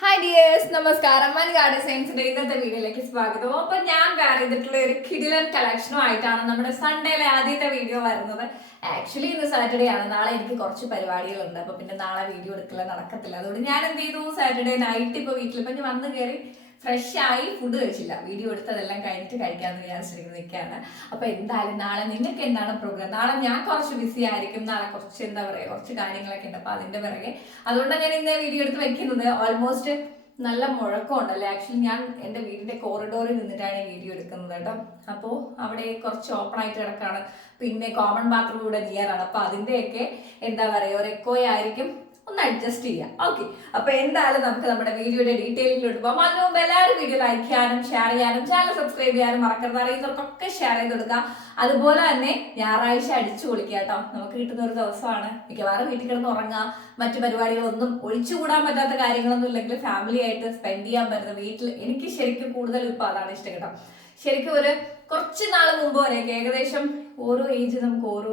Hi dears നമസ്കാരം. മൻ garden സയൻസിന്റെ ഇന്നത്തെ വീഡിയോയിലേക്ക് സ്വാഗതം. അപ്പൊ ഞാൻ വേർ ചെയ്തിട്ടുള്ള ഒരു കിഡിലൻ കളക്ഷനും ആയിട്ടാണ് നമ്മുടെ സൺഡേയിലെ ആദ്യത്തെ വീഡിയോ വരുന്നത്. ആക്ച്വലി ഇന്ന് സാറ്റർഡേ ആണ്. നാളെ എനിക്ക് കുറച്ച് പരിപാടികളുണ്ട്. അപ്പൊ പിന്നെ നാളെ വീഡിയോ എടുക്കില്ല നടക്കത്തില്ല. അതുകൊണ്ട് ഞാൻ എന്ത് ചെയ്തു? സാറ്റർഡേ നൈറ്റ് ഇപ്പൊ വീട്ടിൽ ഇപ്പൊ ഞാൻ വന്ന് കയറി ഫ്രഷ് ആയി ഫുഡ് കഴിച്ചില്ല. വീഡിയോ എടുത്തതെല്ലാം കഴിഞ്ഞിട്ട് കഴിക്കാമെന്ന് വിചാരിച്ചിരിക്കുന്ന നിൽക്കുകയാണ് അപ്പൊ എന്തായാലും നാളെ നിങ്ങൾക്ക് എന്താണ് പ്രോഗ്രാം നാളെ ഞാൻ കുറച്ച് ബിസി ആയിരിക്കും. നാളെ കുറച്ച് എന്താ പറയുക കുറച്ച് കാര്യങ്ങളൊക്കെ ഉണ്ട്. അപ്പൊ അതിന്റെ പിറകെ. അതുകൊണ്ടാണ് ഞാൻ ഇന്ന് വീഡിയോ എടുത്ത് വെക്കുന്നത്. ഓൾമോസ്റ്റ് നല്ല മുഴക്കമുണ്ടല്ലേ? ആക്ച്വലി ഞാൻ എന്റെ വീടിന്റെ കോറിഡോറിൽ നിന്നിട്ടാണ് ഈ വീഡിയോ എടുക്കുന്നത് കേട്ടോ. അപ്പോൾ അവിടെ കുറച്ച് ഓപ്പൺ ആയിട്ട് കിടക്കാണ്. പിന്നെ കോമൺ ബാത്റൂം കൂടെ നിയറാണ് അപ്പോൾ അപ്പൊ അതിന്റെയൊക്കെ എന്താ പറയുക ഒരു എക്കോ ആയിരിക്കും. ഒന്ന് അഡ്ജസ്റ്റ് ചെയ്യാം. ഓക്കെ അപ്പൊ എന്തായാലും നമുക്ക് നമ്മുടെ വീഡിയോയുടെ ഡീറ്റെയിലിലോട്ട് പോകാം. അതിനു മുമ്പ് എല്ലാവരും വീഡിയോ ലൈക്ക് ചെയ്യാനും ഷെയർ ചെയ്യാനും ചാനൽ സബ്സ്ക്രൈബ് ചെയ്യാനും മറക്കരുത്. അറിയുന്നവർക്കൊക്കെ ഷെയർ ചെയ്ത് കൊടുക്കുക അതുപോലെ തന്നെ ഞായറാഴ്ച അടിച്ചു പൊളിക്കുക കേട്ടോ. നമുക്ക് കിട്ടുന്ന ഒരു ദിവസമാണ്. മിക്കവാറും വീട്ടിൽ കിടന്ന് ഉറങ്ങുക മറ്റു പരിപാടികളൊന്നും ഒഴിച്ചുകൂടാൻ പറ്റാത്ത കാര്യങ്ങളൊന്നും ഇല്ലെങ്കിൽ ഫാമിലി ആയിട്ട് സ്പെൻഡ് ചെയ്യാൻ പറ്റുന്ന വീട്ടിൽ എനിക്ക് ശരിക്കും കൂടുതൽ ഇപ്പൊ അതാണ് ഇഷ്ടം കേട്ടോ. ശരിക്കും ഒരു കുറച്ച് നാൾ മുമ്പ് വരെയൊക്കെ ഏകദേശം ഓരോ ഏജ് നമുക്ക് ഓരോ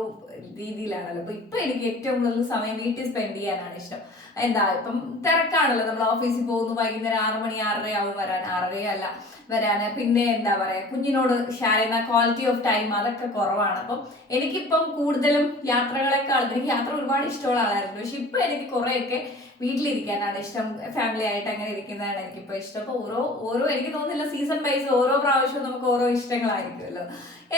രീതിയിലാണല്ലോ. അപ്പൊ ഇപ്പൊ എനിക്ക് ഏറ്റവും കൂടുതൽ സമയം വീട്ടിൽ സ്പെൻഡ് ചെയ്യാനാണ് ഇഷ്ടം. എന്താ ഇപ്പം തിരക്കാണല്ലോ. നമ്മൾ ഓഫീസിൽ പോകുന്നു വൈകുന്നേരം ആറ് മണി ആറര ആവും വരാൻ. ആറര അല്ല വരാന്. പിന്നെ എന്താ പറയാ കുഞ്ഞിനോട് ഷെയർ ചെയ്യുന്ന ക്വാളിറ്റി ഓഫ് ടൈം അതൊക്കെ കുറവാണ്. അപ്പം എനിക്കിപ്പം കൂടുതലും യാത്രകളെക്കാൾ എനിക്ക് യാത്ര ഒരുപാട് ഇഷ്ടമുള്ള ആളായിരുന്നു. പക്ഷെ ഇപ്പൊ എനിക്ക് കുറെയൊക്കെ വീട്ടിലിരിക്കാനാണ് ഇഷ്ടം. ഫാമിലി ആയിട്ട് അങ്ങനെ ഇരിക്കുന്നതാണ് എനിക്കിപ്പോ ഇഷ്ടം. അപ്പൊ ഓരോ ഓരോ എനിക്ക് തോന്നുന്നില്ല സീസൺ വൈസ് ഓരോ പ്രാവശ്യവും നമുക്ക് ഓരോ ഇഷ്ടങ്ങളായിരിക്കുമല്ലോ.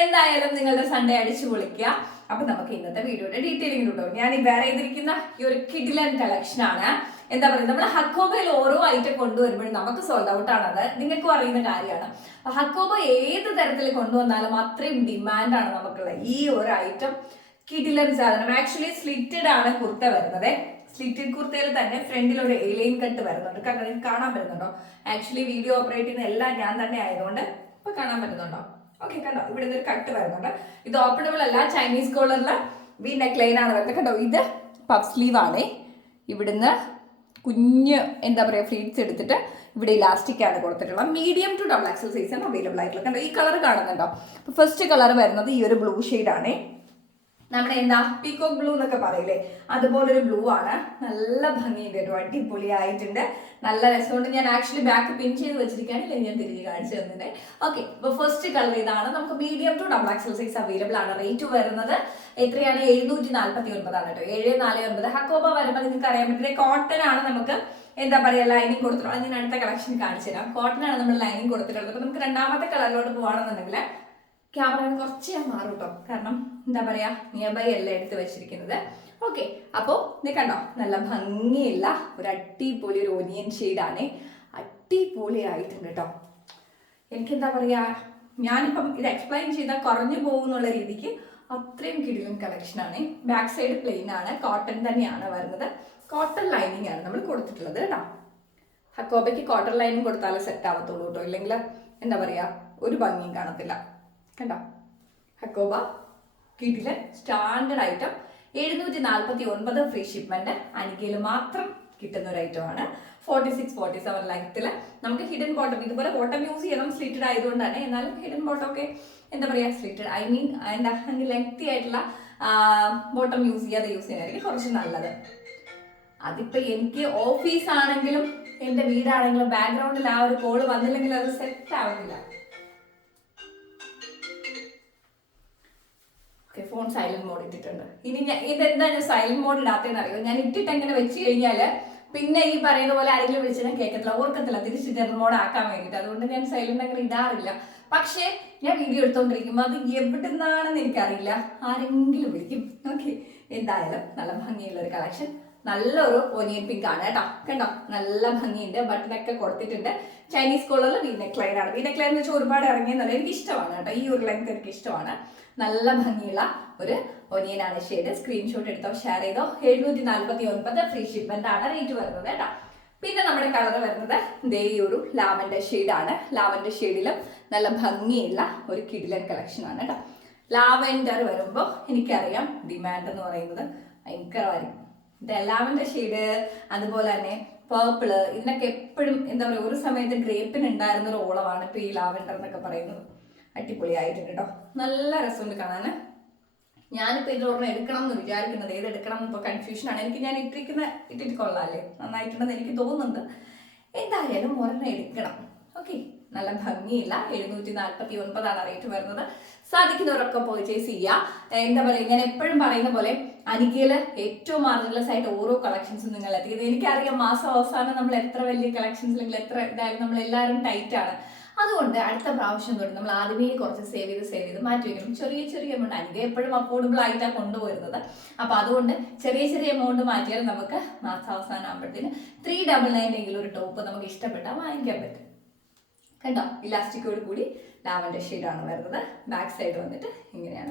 എന്തായാലും നിങ്ങളുടെ സൺഡേ അടിച്ചു പൊളിക്കുക അപ്പൊ നമുക്ക് ഇന്നത്തെ വീഡിയോയുടെ ഡീറ്റെയിലിംഗ് ഉണ്ടാവും ഞാൻ ഈ വേറെ ചെയ്തിരിക്കുന്ന ഈ ഒരു കിഡിലൻ കളക്ഷൻ ആണ്. എന്താ പറയുക നമ്മൾ ഹക്കോബയിൽ ഓരോ ഐറ്റം കൊണ്ടുവരുമ്പോഴും നമുക്ക് സോൾഡ് ഔട്ട് ആണത് നിങ്ങൾക്കും അറിയുന്ന കാര്യമാണ്. അപ്പൊ ഹക്കോബ ഏത് തരത്തിൽ കൊണ്ടുവന്നാലും അത്രയും ഡിമാൻഡാണ് നമുക്കുള്ളത്. ഈ ഒരു ഐറ്റം കിഡിലൻ സാധനം ആക്ച്വലി സ്ലിറ്റഡ് ആണ് കുർത്ത വരുന്നത്. സ്ലിറ്റഡ് കുർത്തയിൽ തന്നെ ഫ്രണ്ടിൽ ഒരു എലൈൻ കട്ട് വരുന്നുണ്ട്. കാണാൻ പറ്റുന്നുണ്ടോ? ആക്ച്വലി വീഡിയോ ഓപ്പറേറ്റ് ചെയ്യുന്ന എല്ലാം ഞാൻ തന്നെ ആയതുകൊണ്ട് ഇപ്പൊ കാണാൻ പറ്റുന്നുണ്ടോ? ഓക്കെ കണ്ടോ? ഇവിടെ നിന്ന് ഒരു കട്ട് വരുന്നുണ്ട്. ഇത് ഓപ്പണബിൾ അല്ല ചൈനീസ് കോളറിൽ വി നെക്ക് ലൈൻ ആണ് വരുന്നത്. കണ്ടോ? ഇത് പഫ് സ്ലീവ് ആണേ. ഇവിടുന്ന് കുഞ്ഞ് എന്താ പറയുക ഫ്ലീറ്റ്സ് എടുത്തിട്ട് ഇവിടെ ഇലാസ്റ്റിക് ആണ് കൊടുത്തിട്ടുള്ളത്. Medium to double XL size ആണ് അവൈലബിൾ ആയിട്ടുള്ളത്. കണ്ടോ? ഈ കളർ കാണുന്നുണ്ടോ? അപ്പോൾ ഫസ്റ്റ് കളർ വരുന്നത് ഈ ഒരു ബ്ലൂ ആണേ. നമ്മുടെ എന്താ പീകോക്ക് ബ്ലൂ എന്നൊക്കെ പറയില്ലേ? അതുപോലൊരു ബ്ലൂ ആണ്. നല്ല ഭംഗിയുണ്ട് ഒരു അടിപൊളിയായിട്ടുണ്ട്. നല്ല രസമുണ്ട്. ഞാൻ ആക്ച്വലി ബാക്ക് പിൻ ചെയ്ത് വെച്ചിരിക്കുകയാണ്. ഇല്ലെങ്കിൽ ഞാൻ തിരിഞ്ഞ് കാണിച്ചു തന്നിട്ട് ഓക്കെ അപ്പോൾ ഫസ്റ്റ് കളർ ഇതാണ്. നമുക്ക് medium to double XL size available ആണ് റേറ്റ് വരുന്നത്. എത്രയാണ്? എഴുന്നൂറ്റി നാല്പത്തി ഒൻപതാണ് കേട്ടോ. ഏഴ് നാല് ഒൻപത്. ഹക്കോബ വരുമ്പോൾ നിങ്ങൾക്ക് അറിയാൻ പറ്റുന്നത് കോട്ടൺ ആണ് നമുക്ക് എന്താ പറയുക ലൈനിങ് കൊടുത്തിട്ടുള്ളത്. ഞാൻ അടുത്ത കളക്ഷൻ കാണിച്ചു തരാം. കോട്ടൺ ആണ് നമ്മൾ ലൈനിങ് കൊടുത്തിട്ടുള്ളത്. അപ്പോൾ നമുക്ക് രണ്ടാമത്തെ കളറിലോട്ട് പോകണമെന്നുണ്ടെങ്കിൽ ക്യാമറ കുറച്ച് ഞാൻ മാറും കേട്ടോ കാരണം എന്താ പറയാ നിയർ ബൈ അല്ല എടുത്ത് വെച്ചിരിക്കുന്നത്. ഓക്കെ അപ്പോൾ നീ കണ്ടോ? നല്ല ഭംഗിയുള്ള ഒരു അടിപൊളി ഒരു ഓനിയൻ ഷെയ്ഡാണ് അടിപൊളി ആയിട്ടുണ്ട് കേട്ടോ എനിക്കെന്താ പറയാ ഞാനിപ്പം ഇത് എക്സ്പ്ലെയിൻ ചെയ്താൽ കുറഞ്ഞു പോകുന്നുള്ള രീതിക്ക് അത്രയും കിടിലും കളക്ഷനാണ് ബാക്ക് സൈഡ് പ്ലെയിൻ ആണ്. കോട്ടൺ തന്നെയാണ് വരുന്നത്. കോട്ടൺ ലൈനിങ് ആണ് നമ്മൾ കൊടുത്തിട്ടുള്ളത് കേട്ടോ ഹക്കോബയ്ക്ക് കോട്ടൺ ലൈനിങ് കൊടുത്താലേ സെറ്റ് ആവത്തുള്ളൂ കേട്ടോ ഇല്ലെങ്കിൽ എന്താ പറയാ ഒരു ഭംഗിയും കാണത്തില്ല. കണ്ടോ? ഹക്കോബ കിടില സ്റ്റാൻഡേർഡ് ഐറ്റം എഴുന്നൂറ്റി നാൽപ്പത്തി ഒൻപത് ഫ്രീ ഷിപ്മെന്റ് അനിക്കയിൽ മാത്രം കിട്ടുന്ന ഒരു ഐറ്റം ആണ്. ഫോർട്ടി സിക്സ് ഫോർട്ടി സെവൻ ലെങ്ത്തിൽ നമുക്ക് ഹിഡൻ ബോട്ടം ഇതുപോലെ ബോട്ടം യൂസ് ചെയ്യണം സ്ലിറ്റഡ് ആയതുകൊണ്ട് തന്നെ. എന്നാലും ഹിഡൻ ബോട്ടം ഒക്കെ എന്താ പറയുക സ്ലിറ്റഡ് ഐ മീൻ എന്താ ലെങ്തി ആയിട്ടുള്ള ബോട്ടം യൂസ് ചെയ്യാതെ യൂസ് ചെയ്യുന്നതായിരിക്കും കുറച്ച് നല്ലത്. അതിപ്പോ എനിക്ക് ഓഫീസ് ആണെങ്കിലും എന്റെ വീടാണെങ്കിലും ബാക്ക്ഗ്രൗണ്ടിൽ ആ ഒരു കോൾ വന്നില്ലെങ്കിൽ അത് സെറ്റ് ആവുന്നില്ല. ഫോൺ സൈലന്റ് മോഡ് ഇട്ടിട്ടുണ്ട്. ഇനി ഞാൻ ഇതെന്താ ഞാൻ സൈലന്റ് മോഡ് ഇടാത്തതെന്ന് അറിയോ? ഞാൻ ഇട്ടിട്ട് എങ്ങനെ വെച്ച് കഴിഞ്ഞാൽ പിന്നെ ഈ പറയുന്ന പോലെ ആരെങ്കിലും വിളിച്ചാൽ കേൾക്കത്തില്ല ഓർക്കത്തില്ല. തിരിച്ച് ജനറൽ മോഡ് ആക്കാൻ വേണ്ടിയിട്ട്. അതുകൊണ്ട് ഞാൻ സൈലന്റ് അങ്ങനെ ഇടാറില്ല. പക്ഷേ ഞാൻ വീഡിയോ എടുത്തോണ്ടിരിക്കുമ്പോൾ അത് എവിടെ നിന്നാണെന്ന് എനിക്കറിയില്ല. ആരെങ്കിലും വിളിക്കും. ഓക്കെ എന്തായാലും നല്ല ഭംഗിയുള്ള ഒരു കളക്ഷൻ നല്ലൊരു ഒനിയൻ പിങ്ക് ആണ് കേട്ടോ. കണ്ടോ? നല്ല ഭംഗിയുണ്ട്. ബട്ടനൊക്കെ കൊടുത്തിട്ടുണ്ട്. ചൈനീസ് കോളറിൽ വി നെക്ക് ലൈൻ ആണ്. വി നെക്ക് ലൈൻ എന്ന് വെച്ചാൽ ഒരുപാട് ഇറങ്ങിയെന്നുള്ള എനിക്ക് ഇഷ്ടമാണ് കേട്ടോ. ഈ ഒരു ലെങ്ത് എനിക്ക് ഇഷ്ടമാണ്. നല്ല ഭംഗിയുള്ള ഒരു ഒനിയൻ ആണ് ഷെയ്ഡ് സ്ക്രീൻഷോട്ട് എടുത്തോ ഷെയർ ചെയ്തോ. എഴുന്നൂറ്റി നാൽപ്പത്തി ഒൻപത് ഫ്രീ ഷിപ്മെന്റ് ആണ് റേറ്റ് വരുന്നത് കേട്ടോ. പിന്നെ നമ്മുടെ കളർ വരുന്നത് ദേ ഈ ഒരു ലാവൻഡർ ഷെയ്ഡാണ് ലാവൻഡർ ഷെയ്ഡിലും നല്ല ഭംഗിയുള്ള ഒരു കിഡിലൻ കളക്ഷനാണ് കേട്ടോ. ലാവൻഡർ വരുമ്പോൾ എനിക്കറിയാം ഡിമാൻഡ് എന്ന് പറയുന്നത് ഭയങ്കരമായിരിക്കും. ലാവൻഡർ ഷെയ്ഡ് അതുപോലെ തന്നെ പേർപ്പിൾ ഇതിനൊക്കെ എപ്പോഴും എന്താ പറയുക ഒരു സമയത്ത് ഗ്രേപ്പിന് ഉണ്ടായിരുന്ന ഒരു ഓളമാണ് ഇപ്പൊ ഈ ലാവൻഡർ എന്നൊക്കെ പറയുന്നത്. അടിപൊളിയായിട്ടുണ്ട് കേട്ടോ നല്ല രസമുണ്ട് കാണാൻ. ഞാനിപ്പോൾ ഇതിലൊരെണ്ണം എടുക്കണം എന്ന് വിചാരിക്കുന്നത്. ഏത് എടുക്കണം ഇപ്പോൾ കൺഫ്യൂഷൻ ആണ്. എനിക്ക് ഞാൻ ഇട്ടിരിക്കുന്ന ഇട്ടിട്ട് കൊള്ളാല്ലേ? നന്നായിട്ടുണ്ടെന്ന് എനിക്ക് തോന്നുന്നുണ്ട്. എന്തായാലും ഒരെണ്ണം എടുക്കണം. ഓക്കെ. നല്ല ഭംഗിയില്ല. എഴുന്നൂറ്റി നാൽപ്പത്തി ഒൻപതാണ് റേറ്റ് വരുന്നത്. സാധിക്കുന്നവരൊക്കെ പർച്ചേസ് ചെയ്യുക എന്താ പറയുക ഞാൻ എപ്പോഴും പറയുന്ന പോലെ അനികയിൽ ഏറ്റവും മാർജിനലസ് ആയിട്ട് ഓരോ കളക്ഷൻസും നിങ്ങൾ എത്തിയത് എനിക്കറിയാം മാസം അവസാനം നമ്മൾ എത്ര വലിയ കളക്ഷൻസ് അല്ലെങ്കിൽ എത്ര ഇതായാലും നമ്മൾ എല്ലാവരും ടൈറ്റ് ആണ്. അതുകൊണ്ട് അടുത്ത പ്രാവശ്യം തൊട്ട് നമ്മൾ ആദ്യമേ കുറച്ച് സേവ് ചെയ്ത് സേവ് ചെയ്ത് മാറ്റി വെക്കണം. ചെറിയ ചെറിയ എമൗണ്ട് അനിക എപ്പോഴും അഫോർഡബിൾ ആയിട്ടാണ് കൊണ്ടുവരുന്നത്. അപ്പൊ അതുകൊണ്ട് ചെറിയ ചെറിയ എമൗണ്ട് മാറ്റിയാൽ നമുക്ക് മാസം അവസാനം ആകുമ്പോഴത്തേന് ത്രീ ഡബിൾ നയൻ ഒരു ടോപ്പ് നമുക്ക് ഇഷ്ടപ്പെട്ടാൽ വാങ്ങിക്കാൻ പറ്റും. കണ്ടോ? ഇലാസ്റ്റിക്കോട് കൂടി ലാവൻഡർ ഷെയ്ഡാണ് വരുന്നത്. ബാക്ക് സൈഡ് വന്നിട്ട് ഇങ്ങനെയാണ്.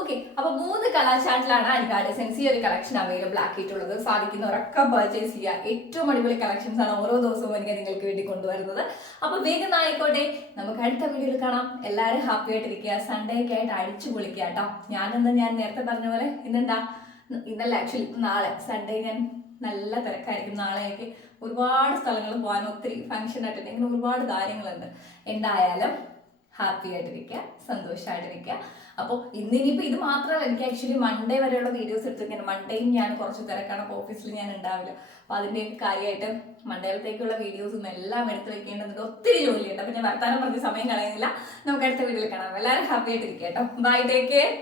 ഓക്കെ അപ്പൊ മൂന്ന് കളർ ചാർട്ടിലാണ് അനികാ ഡിസൈൻസ് ഈ ഒരു കളക്ഷൻ അവൈലബിൾ ആക്കിയിട്ടുള്ളത്. സാധിക്കുന്നവരൊക്കെ പർച്ചേസ് ചെയ്യുക. ഏറ്റവും അടിപൊളി കളക്ഷൻസ് ആണ് ഓരോ ദിവസവും എനിക്ക് നിങ്ങൾക്ക് വേണ്ടി കൊണ്ടുവരുന്നത്. അപ്പൊ വേഗം ആയിക്കോട്ടെ നമുക്ക് അടുത്ത വീഡിയോയിൽ കാണാം. എല്ലാവരും ഹാപ്പി ആയിട്ടിരിക്കുക. സൺഡേ ഒക്കെ ആയിട്ട് അടിച്ചു പൊളിക്കുക കേട്ടോ. ഞാനെന്ന് ഞാൻ നേരത്തെ പറഞ്ഞ പോലെ ഇന്നെന്താ? ഇന്നല്ല ആക്ച്വലി നാളെ. സൺഡേ ഞാൻ നല്ല തിരക്കായിരിക്കും. നാളെയൊക്കെ ഒരുപാട് സ്ഥലങ്ങൾ പോകാൻ ഒത്തിരി ഫംഗ്ഷൻ അറ്റൻഡ് ഇങ്ങനെ ഒരുപാട് കാര്യങ്ങളുണ്ട്. എന്തായാലും ഹാപ്പി ആയിട്ടിരിക്കുക സന്തോഷമായിട്ടിരിക്കുക അപ്പോൾ ഇന്നിനിപ്പോൾ ഇത് മാത്രമല്ല എനിക്ക് ആക്ച്വലി മൺഡേ വരെയുള്ള വീഡിയോസ് എടുത്തിരിക്കുന്നത് മൺഡേയും ഞാൻ കുറച്ച് തിരക്കാണ്. അപ്പോൾ ഓഫീസിൽ ഞാൻ ഉണ്ടാവില്ല. അപ്പോൾ അതിന്റെയൊക്കെ കാര്യമായിട്ട് മൺഡേലത്തേക്കുള്ള വീഡിയോസും എല്ലാം എടുത്ത് വെക്കേണ്ടതുണ്ട് ഒത്തിരി ജോലിയുണ്ട്. അപ്പോൾ ഞാൻ വർത്താനം പറഞ്ഞ് സമയം കളയുന്നില്ല. നമുക്ക് അടുത്ത വീഡിയോയിൽ കാണാം. എല്ലാവരും ഹാപ്പി ആയിട്ടിരിക്കുക കേട്ടോ. Bye take care